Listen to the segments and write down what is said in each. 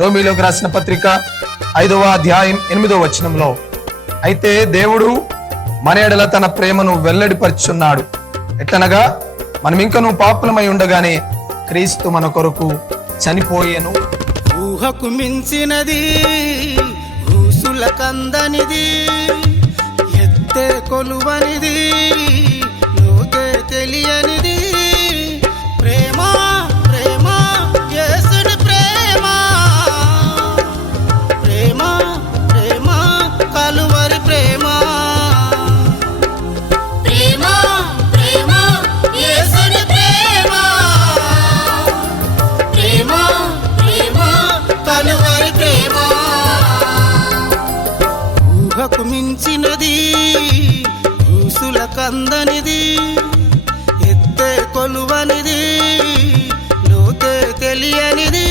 రోమీలోకి రాసిన పత్రిక 5వ అధ్యాయం 8వ వచనంలో, అయితే దేవుడు మన ఎడల తన ప్రేమను వెల్లడిపరుచున్నాడు, ఎట్లనగా మనం ఇంకనూ పాపులమై ఉండగానే క్రీస్తు మన కొరకు చనిపోయేను. ఊహకు మించినది, ఊసుల కందనిది, ఎత్తే కొలువనిది, లోతే తెలియనిది ప్రేమ, ప్రేమ, యేసుని ప్రేమ, ప్రేమ, ప్రేమ, కలువరి ప్రేమ, ప్రేమ, ప్రేమ, యేసుని ప్రేమ, ప్రేమ, ప్రేమ, కలువరి ప్రేమ. ఊహకు మించినది, ఊసుల కందనిది, ఎత్తే కొలువనిది, లోతే తెలియనిది.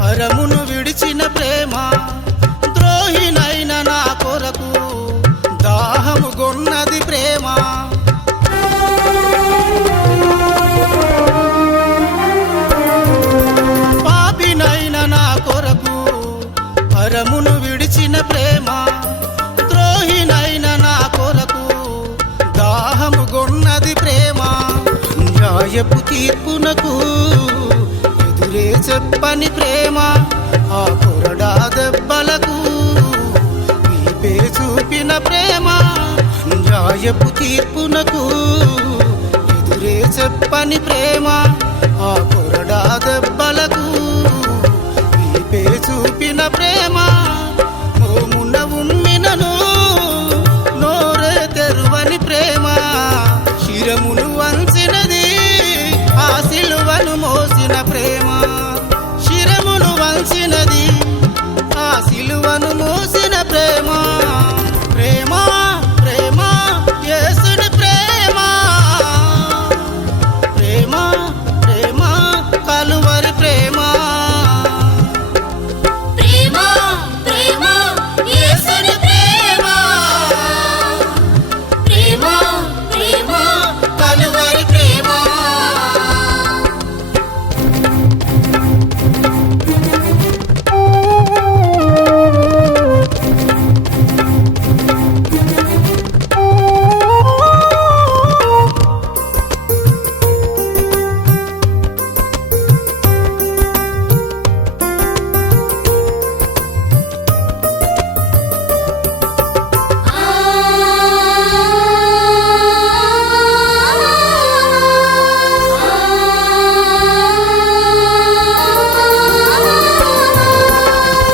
పరమును విడిచిన ప్రేమ, ద్రోహినైన నా కొరకు దాహము గొన్నది ప్రేమ. పాపినైన నా కొరకు పరమును విడిచిన ప్రేమ, ద్రోహినైన నా కొరకు దాహము గొన్నది ప్రేమ. న్యాయపు తీర్పునకు ఎదురే చెప్పని ప్రేమ, ఆ కొరడా దెబ్బలకు వీపే చూపిన ప్రేమ. న్యాయపు తీర్పునకు ఎదురే చెప్పని ప్రేమ, ఆ కొరడా దెబ్బలకు వీపే చూపిన ప్రేమ. మోమున ఉమ్మినను నోరే తెరువని ప్రేమ, శిరమును వంచినది, ఆ సిలువను మోసిన ప్రేమ. శిరమును వంచినది, ఆ సిలువను మోసిన ప్రేమ. ప్రేమ, ప్రేమ, యేసుని ప్రేమ, ప్రేమ, ప్రేమ, కలువరి ప్రేమ, ప్రేమ, ప్రేమ, యేసుని ప్రేమ, ప్రేమ, ప్రేమ, కలువరి ప్రేమ.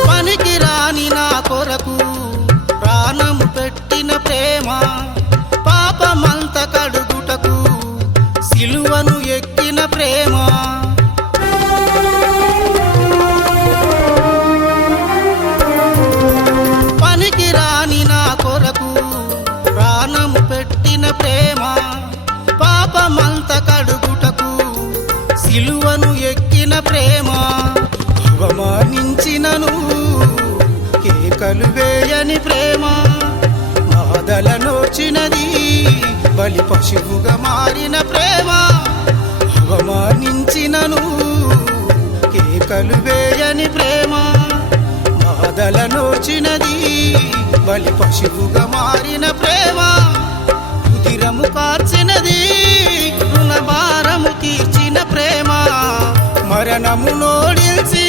పనికిరాని నా కొరకు ప్రాణము పెట్టిన ప్రేమ, పాపమంత కడుగుటకు సిలువను ఎక్కిన ప్రేమ. పనికిరాని నా కొరకు ప్రాణము పెట్టిన ప్రేమ, పాపమంత కడుగుటకు సిలువను ఎక్కిన ప్రేమ. అవమానించినను కేకలు వేయని ప్రేమ, బాధల నోచినది, బలి పశువుగా మారిన ప్రేమ. అవమానించినను కేకలు వేయని ప్రేమ, బాధల నోచినది, బలి పశువుగా మారిన ప్రేమ. ఉదిరము కార్చినది, రుణభారము తీర్చిన ప్రేమ. మరణము నోడిల్చి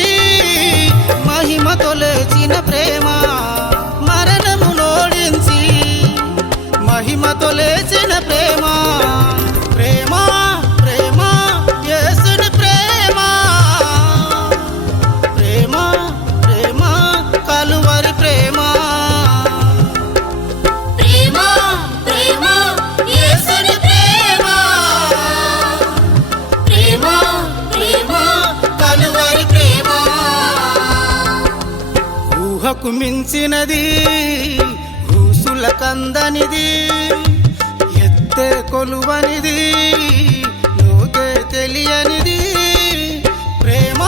మహిమతో లేచిన ప్రేమ, మరణము నోడించి మహిమతో లేచిన ప్రేమ. ప్రేమ, ప్రేమ, యేసుని ప్రేమ, ప్రేమ, ప్రేమ, కలువరి ప్రేమ, ప్రేమ, ప్రేమ, యేసుని ప్రేమ. మించినది ఊసుల కందనిది ఎత్తే కొలువనిది లోకే తెలియనిది ప్రేమ